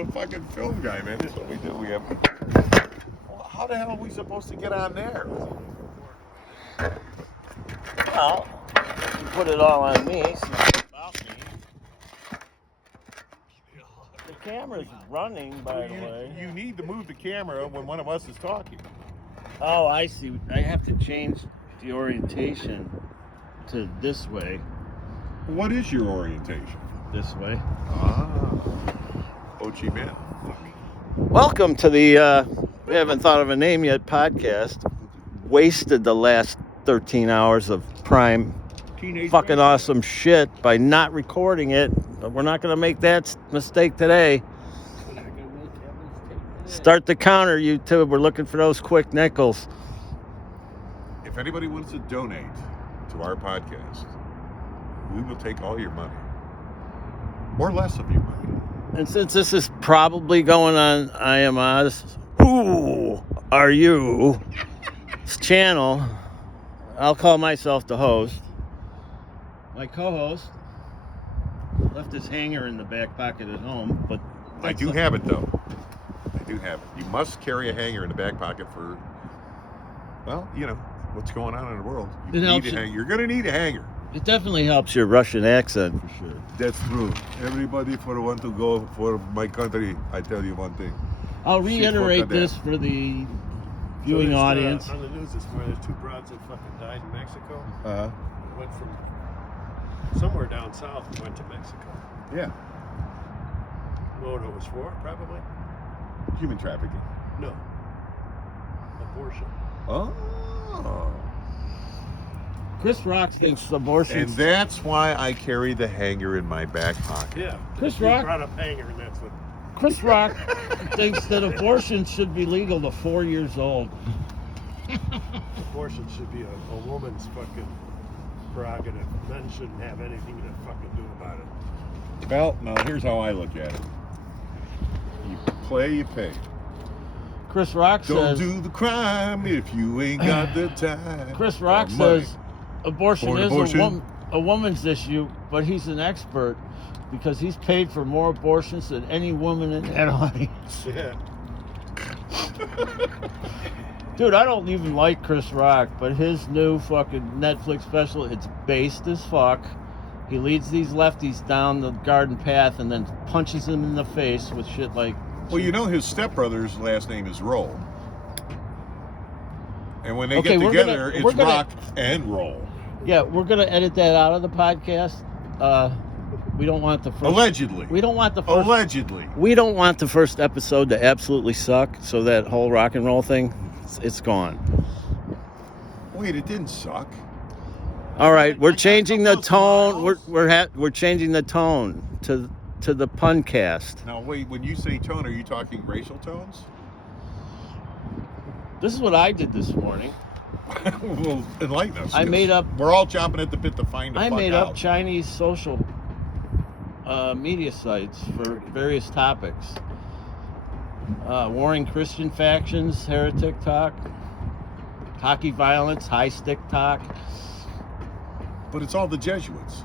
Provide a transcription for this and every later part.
of a fucking film guy, man. This is what we do. We have. Well, how the hell are we supposed to get on there? Well, you put it all on me. Since it's about me. The camera's running, by the way. You need to move the camera when one of us is talking. Oh, I see. I have to change the orientation to this way. What is your orientation? This way. Ah, Ho Chi Minh. Welcome to the We Haven't Thought of a Name Yet podcast. Wasted the last 13 hours of prime Teenage fucking Wasteland. awesome shit by not recording it. But we're not going to make that mistake today. Start the counter, YouTube. We're looking for those quick nickels. If anybody wants to donate to our podcast, we will take all your money. Or less of your money. And since this is probably going on I Am Oz, Who Are You? Channel, I'll call myself the host. My co-host left his hanger in the back pocket at home, but I do have it though. I do have it. You must carry a hanger in the back pocket for, well, you know, what's going on in the world. It helps You're going to need a hanger. it definitely helps your Russian accent for sure. That's true. Everybody for want to go for my country, I tell you one thing. I'll reiterate this for the viewing audience. On the news this morning, there's two broads that fucking died in Mexico. Uh-huh. Went from somewhere down south and went to Mexico. Yeah. What it was for, probably? Human trafficking. No. Abortion. Oh. Chris Rock thinks abortion. And that's why I carry the hanger in my back pocket. Yeah. Chris You Rock. brought up hanger, and that's what. Chris Rock thinks that abortion should be legal to 4 years old. Abortion should be a woman's fucking prerogative. Men shouldn't have anything to fucking do about it. Well, now here's how I look at it. You play, you pay. Chris Rock Don't says. do the crime if you ain't got the time. Chris Rock or money. says abortion For is abortion. a woman's issue, but he's an expert because he's paid for more abortions than any woman in that audience. Yeah. Dude, I don't even like Chris Rock, but his new fucking Netflix special, it's based as fuck. He leads these lefties down the garden path and then punches them in the face with shit like... Well, you know his stepbrother's last name is Roll. And when they Okay, get we're together, gonna- it's Rock and Roll. Yeah, we're going to edit that out of the podcast. We don't want the first... Allegedly. We don't want the first... Allegedly. We don't want the first episode to absolutely suck, so that whole rock and roll thing, it's gone. Wait, it didn't suck. All right, we're changing the those tone. miles. We're changing the tone to the puncast. Now, wait, when you say tone, are you talking racial tones? This is what I did this morning. Well, enlighten us. I made up. We're all chomping at the bit to find the I fuck made out. up Chinese social media sites for various topics. Warring Christian factions, heretic talk, hockey violence, high stick talk. But it's all the Jesuits.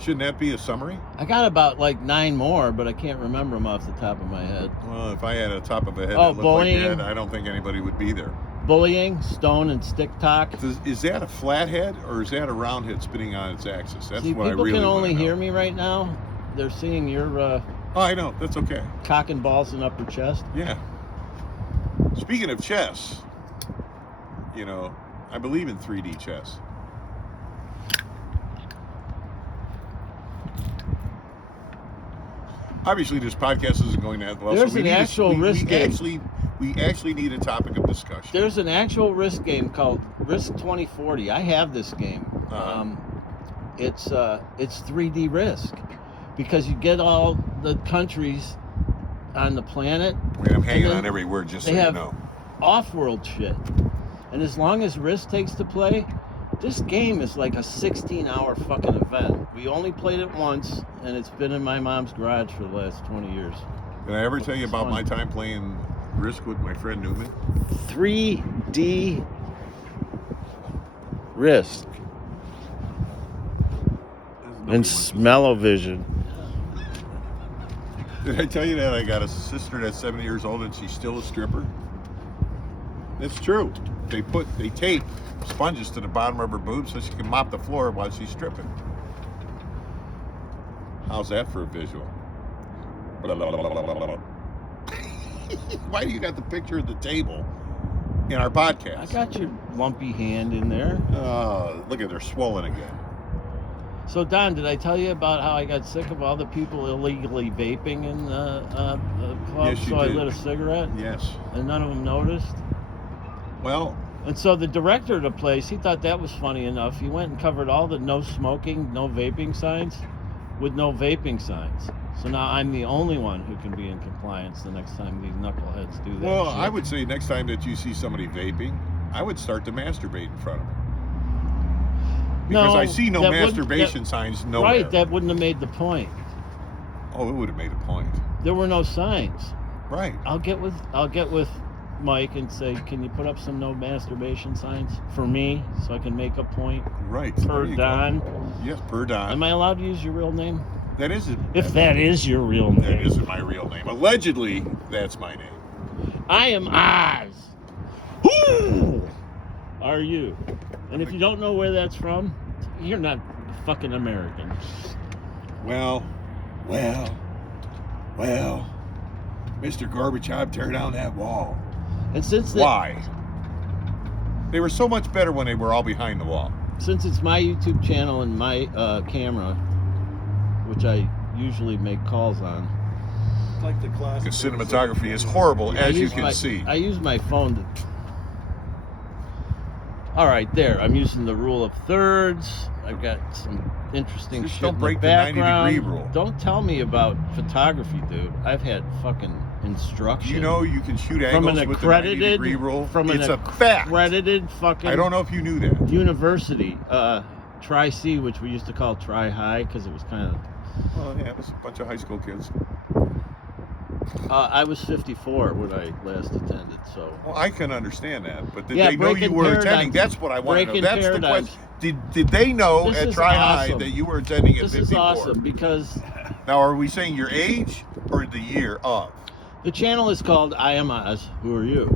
Shouldn't that be a summary? I got about like 9 more, but I can't remember them off the top of my head. Well, if I had a top of a head Oh, that looked bullying. like that, I don't think anybody would be there. Bullying, stone and stick talk. Is that a flat head or is that a round head spinning on its axis? That's See, what I people really can wanna only know. hear me right now. They're seeing your Oh, I know. That's okay. cock and balls and upper chest. Yeah. Speaking of chess, you know, I believe in 3D chess. Obviously, this podcast isn't going to have well. There's so we an need actual risk game. We actually need a topic of discussion. There's an actual risk game called Risk 2040. I have this game. Uh-huh. It's 3D Risk because you get all the countries on the planet. Wait, I'm hanging and then on every word just so they you have know. off-world shit. And as long as Risk takes to play, this game is like a 16-hour fucking event. We only played it once, and it's been in my mom's garage for the last 20 years. Did I ever tell you It's about fun. my time playing Risk with my friend Newman? 3D Risk and Smell-O-Vision. Did I tell you that I got a sister that's 70 years old and she's still a stripper? It's true. They tape sponges to the bottom of her boobs so she can mop the floor while she's stripping. How's that for a visual? Why do you got the picture of the table in our podcast? I got your lumpy hand in there. Look at her swollen again. So Don, did I tell you about how I got sick of all the people illegally vaping in the club? Yes, you so I did. lit a cigarette, Yes. and none of them noticed. Well, And so the director of the place, he thought that was funny enough. He went and covered all the no smoking, no vaping signs with no vaping signs. So now I'm the only one who can be in compliance the next time these knuckleheads do that. well, shit. I would say next time that you see somebody vaping, I would start to masturbate in front of them. Because No, I see no that wouldn't- masturbation signs nowhere. Right, that wouldn't have made the point. Oh, it would have made a point. There were no signs. Right. I'll get with Mike and say, can you put up some no masturbation signs for me so I can make a point Right. per There you go. Don? Yes, per Don. Am I allowed to use your real name? That isn't. If that is your real That name. isn't my real name. Allegedly, that's my name. I am Oz. Who are you? And if you don't know where that's from, you're not fucking American. Well, Mr. Gorbachev, tear down that wall. And since Why? They were so much better when they were all behind the wall. since it's my YouTube channel and my camera, which I usually make calls on, Like the classic. The cinematography is horrible, I as you use can see. I use my phone to. All right, there. I'm using the rule of thirds. I've got some interesting Just shit don't in break the the 90 background. degree rule. Don't tell me about photography, dude. I've had fucking instruction. You know you can shoot from angles an with the 90 accredited degree rule. from It's an a fact. accredited fucking I don't know if you knew that. university, Tri-C, which we used to call Tri-High because it was kind of. Well, yeah, it was a bunch of high school kids. I was 54 when I last attended, so. Well, I can understand that, but did Yeah, they know you breaking were paradigms. attending? That's what I want to know. Breaking That's the paradigms. question. Did they know This at is Tri-High awesome. that you were attending at This 54? is awesome because Now, are we saying your age or the year of? the channel is called I Am Oz. Who are you?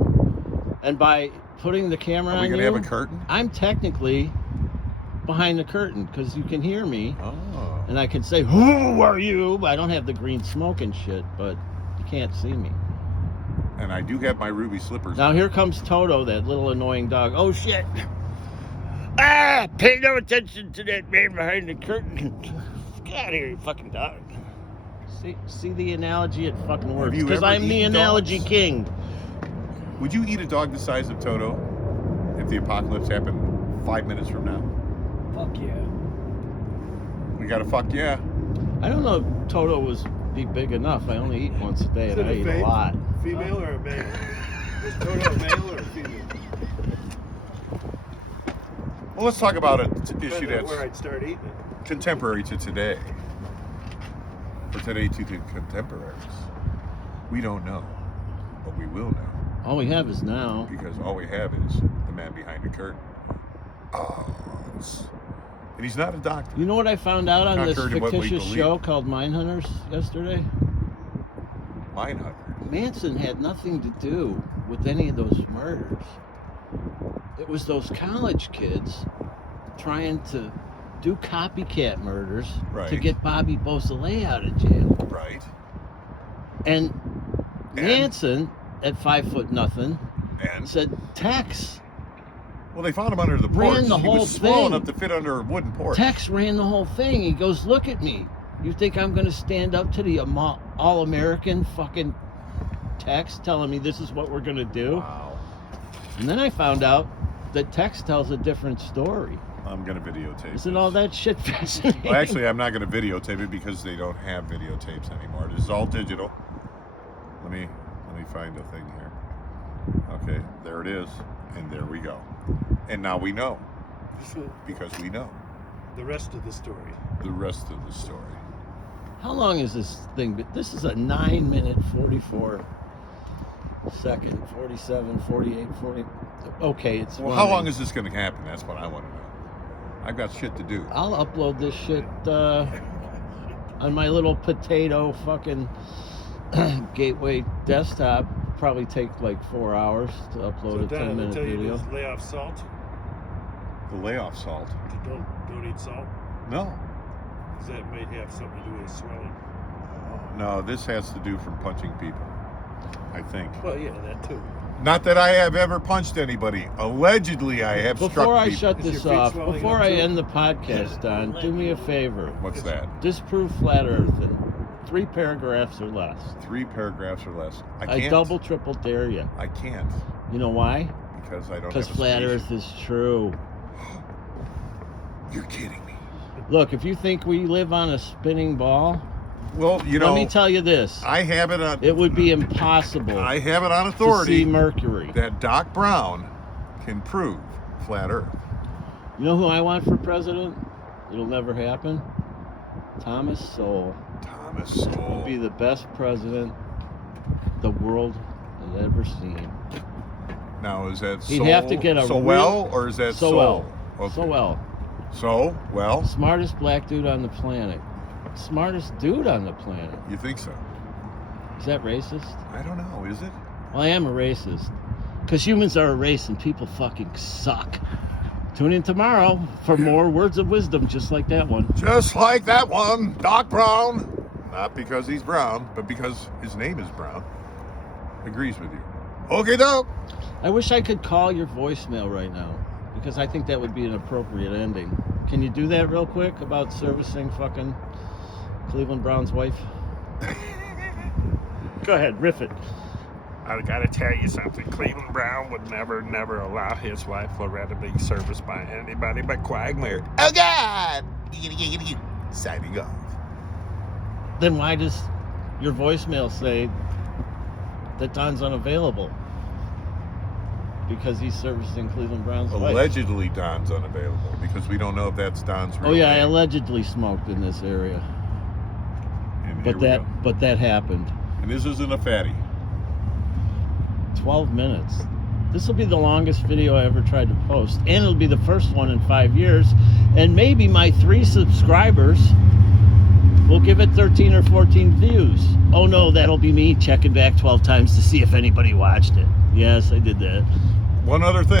And by putting the camera Are we on going you, to have a curtain? I'm technically behind the curtain because you can hear me Oh. and I can say, "Who are you?" But I don't have the green smoke and shit, but you can't see me. And I do have my ruby slippers. Now here comes Toto, that little annoying dog. Oh shit! Ah! Pay no attention to that man behind the curtain. Get out of here, you fucking dog. See the analogy? It fucking works. you Because ever I'm the eaten analogy dogs? king. Would you eat a dog the size of Toto if the apocalypse happened 5 minutes from now? Fuck yeah. We got to fuck yeah. I don't know if Toto was big enough. I only eat once a day, Is and it I a eat a fake? lot. Female or a male? Is Toto a male or a female? Well, let's talk about an issue Depends on that's where I'd start eating it. contemporary to today. For today to the contemporaries. We don't know, but we will know. All we have is now. Because all we have is the man behind the curtain. Oz. And he's not a doctor. You know what I found out on this Contrary to what we fictitious believe. show called Mindhunters yesterday? Mindhunter. Manson had nothing to do with any of those murders. It was those college kids trying to do copycat murders to Right. get Bobby Beausoleil out of jail. Right. And And? Manson, at 5'0" nothing, And said, Tex. well, they found him under the Ran porch. the He whole was small thing. enough to fit under a wooden porch. Tex ran the whole thing. He goes, look at me. You think I'm going to stand up to the all-American fucking Tex telling me this is what we're going to do? Wow. And then I found out that Tex tells a different story. I'm gonna videotape. Isn't this. all that shit fascinating? Well, actually, I'm not gonna videotape it because they don't have videotapes anymore. This is all digital. Let me find a thing here. Okay, there it is, and there we go. And now we know So because we know the rest of the story. the rest of the story. How long is this thing? This is a 9-minute, 44 second, 47, 48, 40. Okay, it's Well, how long is this gonna happen? That's what I want to know. I've got shit to do. I'll upload this shit on my little potato fucking Gateway desktop probably take like 4 hours to upload So a Don, they 10-minute tell you video. to lay off salt. The layoff salt. Don't eat salt. No. Because that may have something to do with swelling. No, this has to do from punching people. I think. Well, yeah, that too. Not that I have ever punched anybody. Allegedly, I have struck Before I people. shut Is your this feet off, swelling before up I too? end the podcast, Don, do me a favor. What's that? Disprove flat Earth in 3 paragraphs or less. 3 paragraphs or less. I I can't. double, triple dare you. I can't You know why? because I don't. Because have a flat space. Earth is true. You're kidding me. Look, if you think we live on a spinning ball, Well, you know, let me tell you this. I have it on. It would be impossible I have it on to see authority Mercury. that Doc Brown can prove flat Earth. You know who I want for president? It'll never happen. Thomas Sowell Thomas would Sowell. be the best president the world has ever seen. Now is that He'd have to get a Sowell or is that Sowell. Soul? Okay. Sowell. So, well, Smartest black dude on the planet. Smartest dude on the planet. you think so? Is that racist? I don't know. Is it? Well, I am a racist. Because humans are a race and people fucking suck. Tune in tomorrow for more words of wisdom just like that one. Just like that one, Doc Brown. Not because he's brown, but because his name is Brown. Agrees with you. Okay, Doc. I wish I could call your voicemail right now because I think that would be an appropriate ending. Can you do that real quick about servicing fucking Cleveland Brown's wife? Go ahead, riff it. I gotta tell you something. Cleveland Brown would never allow his wife Loretta to be serviced by anybody but Quagmire. Oh, God. Signing off. Then why does your voicemail say that Don's unavailable? Because he's servicing Cleveland Brown's wife. Allegedly, Don's unavailable because we don't know if that's Don's real Oh yeah, I name. allegedly smoked in this area, And here but we go. that happened. And this isn't a fatty. 12 minutes. This will be the longest video I ever tried to post, and it'll be the first one in 5 years. And maybe my 3 subscribers will give it 13 or 14 views. Oh no, that'll be me checking back 12 times to see if anybody watched it. Yes, I did that. One other thing.